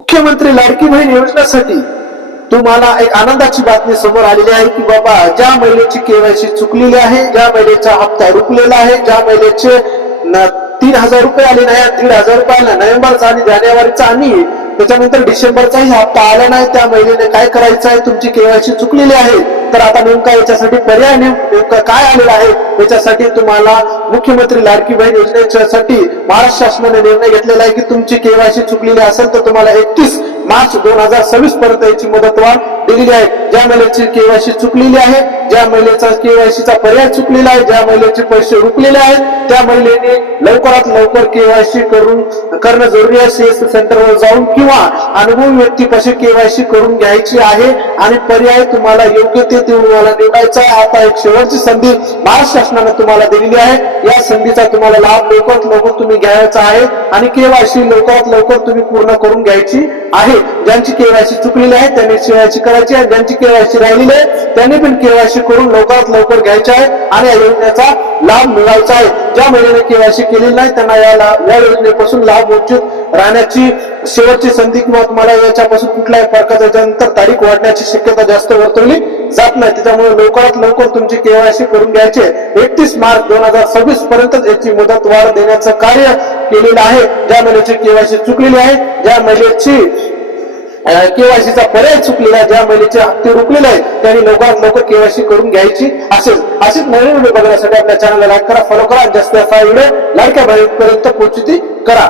मुख्यमंत्री लाडकी बहीण योजनेसाठी तुम्हाला एक आनंदाची बातमी समोर आलेली आहे की बाबा ज्या महिलेची केवायसी चुकलेली आहे, ज्या महिलेचा हप्ता रुकलेला आहे, ज्या महिलेचे 3,000 रुपये आले नाही, 1,500 रुपये आले नोव्हेंबरचा आणि जानेवारीचा आणि त्याच्यानंतर डिसेंबरचाही हप्ता आला नाही, त्या महिलेने काय करायचं आहे? तुमची केवायसी चुकलेली आहे तर आता नेमका याच्यासाठी पर्याय नेमका काय आलेला आहे? याच्यासाठी तुम्हाला मुख्यमंत्री लाडकी बहीण योजनेसाठी महाराष्ट्र शासनाने निर्णय घेतलेला आहे की तुमची केवायसी चुकलेली असेल तर तुम्हाला 31 मार्च 2026 पर्यंत याची मुदतवाढ दिलेली आहे. ज्या महिलेची केवायसी चुकलेली आहे, ज्या महिलेचा केवायसीचा पर्याय चुकलेला आहे, ज्या महिलेचे पैसे रुकलेले आहेत, त्या महिलेने लवकरात लवकर केवायसी करणं जरुरी आहे. सीएससी सेंटरवर जाऊन किंवा अनुभवी व्यक्तीपाशी केवायसी करून घ्यायची आहे आणि पर्याय तुम्हाला योग्य ते तुम्हाला निवडायचा आहे. आता एक शेवटची संधी महाराष्ट्र शासनाने तुम्हाला दिलेली आहे. या संधीचा तुम्हाला लाभ लवकरात लवकर तुम्ही घ्यायचा आहे आणि केवायसी लवकरात लवकर तुम्ही पूर्ण करून घ्यायची आहे. ज्यांची केवायसी चुकलेली आहे त्यांनी केवायसी करायची आहे, ज्यांची केवायसी राहिलेली आहे त्यांनी पण केवायसी करून लवकरात लवकर घ्यायचे आहे आणि या योजनेचा लाभ मिळवायचा आहे. ज्या महिलेने केवायसी केलेली नाही त्यांना या योजनेपासून लाभ वंचित राहण्याची शेवटची संधी किंवा तुम्हाला याच्यापासून कुठल्याही प्रकारच्या नंतर तारीख वाढण्याची शक्यता जास्त वर्तवली जात नाही. त्याच्यामुळे लवकरात लवकर तुमची केवायसी करून घ्यायची. 31 मार्च 2026 पर्यंत याची मुदत वाढ देण्याचं कार्य केलेलं आहे. ज्या महिलेची केवायसी चुकलेली आहे, ज्या महिलेची केवायसीचा पर्याय चुकलेला आहे, ज्या महिलेचे हप्ते रुकलेले आहेत त्यांनी लवकरात लवकर केवायसी करून घ्यायची. असेच नवीन व्हिडिओ बघण्यासाठी आपल्या चॅनलला लाईक करा, फॉलो करा, जास्त व्हिडिओ लाडक्या बहीणीपर्यंत पोहोचती करा.